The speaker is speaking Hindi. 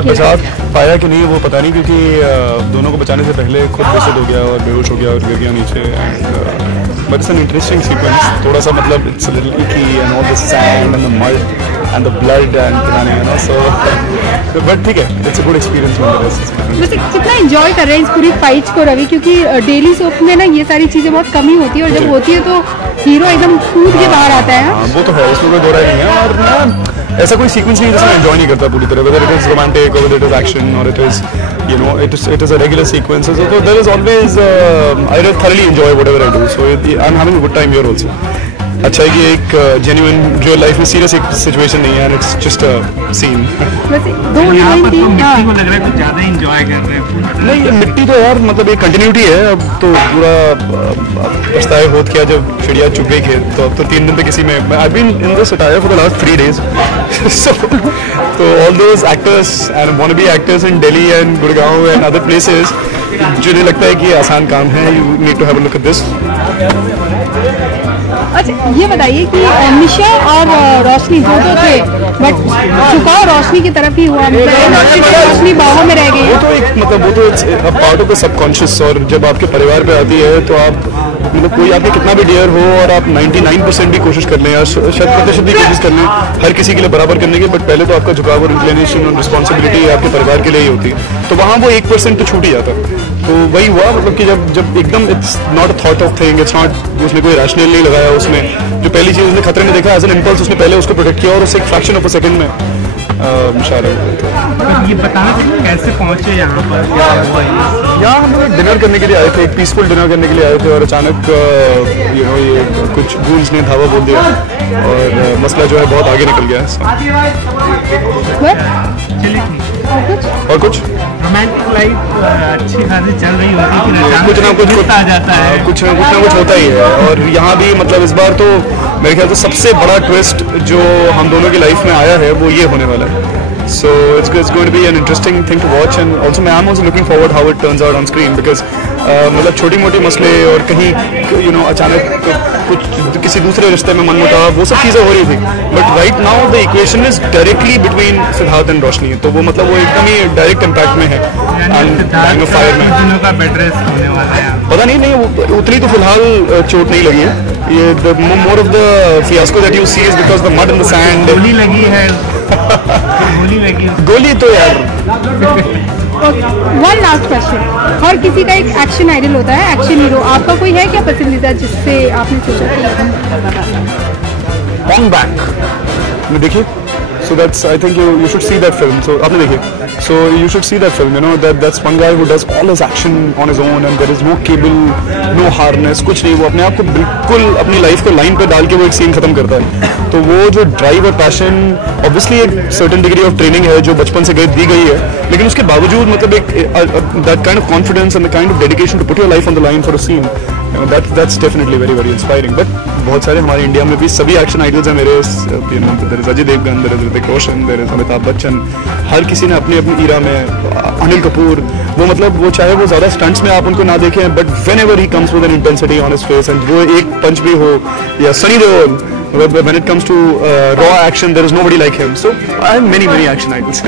बचा पाया कि नहीं वो पता नहीं, क्योंकि दोनों को बचाने से पहले खुद बेसुध हो गया और बेहोश हो गया और गिर गया नीचे। But it's an interesting sequence, थोड़ा सा मतलब इट्स अ लिटिल की and all the sand and the mud and the blood and पता नहीं है ना, सो बट ठीक है, इट्स अ गुड एक्सपीरियंस। वैसे कितना एंजॉय कर रहे हैं इस पूरी फाइट्स को रवि, क्योंकि डेली सोप में ना ये सारी चीजें बहुत कम ही होती है और जब होती है तो हीरो एकदम कूद के बाहर आता है। वो तो है, इसमें कोई दो राय नहीं है। और ना ऐसा कोई सीक्वेंस नहीं जिसमें एंजॉय नहीं करता पूरी तरह, whether it is romantic or whether it is action or it is, you know, it is a regular sequence, so there is always I thoroughly enjoy whatever I do, so I'm having a good time here also. अच्छा है कि एक जेन्युइन रियल लाइफ में सीरियस एक सिचुएशन नहीं है, and it's just a scene. वैसे दो हीरोइन थी, मिट्टी को लग रहा है कुछ ज्यादा एंजॉय कर रहे हैं। नहीं, ये मिट्टी तो यार मतलब एक कंटिन्यूटी है। अब तो पूरा पछताए होत किया जब चिड़िया चुग गई खेत, तो अब तो 3 दिन पे किसी में I been in this attire for the last 3 days so तो all those actors and wannabe actors in Delhi and Gurgaon and other places, जिन्हें लगता है कि ये आसान काम है, you need to have a look at this. अच्छा ये बताइए कि निशा और रोशनी दो थे, बट झुकाव रोशनी की तरफ ही हुआ, रोशनी बाहों में रह गई। वो तो एक मतलब वो तो पार्ट ऑफ द सबकॉन्शियस, और जब आपके परिवार पे आती है तो आप मतलब कोई आपके कितना भी डियर हो और आप 99% भी कोशिश कर लें या शत प्रतिशत भी कोशिश कर लें हर किसी के लिए बराबर करने की, बट पहले तो आपका झुकाव और इंक्लिनेशन और रिस्पॉन्सिबिलिटी आपके परिवार के लिए ही होती है, तो वहाँ वो 1% तो छूट ही जाता। तो वही हुआ, मतलब कि जब एकदम it's not a thought of thing, it's not, उसने कोई रैशनल नहीं लगाया उसमें, जो पहली चीज़ उसने खतरे में देखा एज एन इम्पल्स, उसने पहले उसको प्रोटेक्ट किया और उससे एक फ्रैक्शन ऑफ अ सेकंड में ये बताना चाहिए कैसे पहुंचे यहाँ पर, क्या हुआ? यहाँ हम लोग डिनर करने के लिए आए थे, एक पीसफुल डिनर करने के लिए आए थे, और अचानक यू नो ये कुछ गूंज ने धावा बोल दिया और मसला जो है बहुत आगे निकल गया। और कुछ रोमांटिक लाइफ अच्छी खासी चल रही होती है, कुछ ना कुछ आ जाता है, कुछ ना कुछ होता ही है। और यहाँ भी मतलब इस बार तो मेरे ख्याल से सबसे बड़ा ट्विस्ट जो हम दोनों की लाइफ में आया है वो ये होने वाला है। So it's going to be an interesting thing to watch, and also I'm also looking forward how it turns out on screen, because मतलब छोटी मोटी मसले और कहीं you know अचानक कुछ किसी दूसरे रिश्ते में मनमुटाव, वो सब चीज़ें हो रही थी, but right now the equation is directly between Siddharth and Roshni, तो वो मतलब वो एकदम ही डायरेक्ट इम्पैक्ट में है। फायर में पता नहीं उतनी तो फिलहाल चोट नहीं लगी है, ये more of the fiasco that you see is because the mud in the sand. गोली लगी है गोली तो यार। वन लास्ट क्वेश्चन, हर किसी का एक एक्शन आइडल होता है, एक्शन हीरो, आपका कोई है क्या पसंदीदा जिससे आपने सोचा? बॉन्ग बैक में देखिए, so that's I think you should see that film, so आपने देखिए, so you should see that film, you know that's one guy who does all his action on his own and there is no cable, no harness, कुछ नहीं, वो अपने आप को बिल्कुल अपनी लाइफ को लाइन पे डाल के वो एक सीन खत्म करता है। तो वो जो ड्राइव और पैशन, ऑब्वियसली एक सर्टेन डिग्री ऑफ ट्रेनिंग है जो बचपन से दी गई है, लेकिन उसके बावजूद मतलब एक that kind of confidence and the kind of dedication to put your life on the line for a scene, that's definitely very very inspiring। but बहुत सारे हमारे इंडिया में भी सभी एक्शन आइडल्स हैं मेरे, you know there is Ajay Devgan, there is Hrithik Roshan, there is Amitabh Bachchan, हर किसी ने अपनी अपनी ईरा में, अनिल कपूर, वो मतलब वो चाहे वो ज़्यादा स्टंट्स में आप उनको ना देखें, but whenever he comes with an intensity on his face, and वो एक पंच भी हो, या Sunny Deol, when it comes to raw action there is nobody like him, so I have many action idols।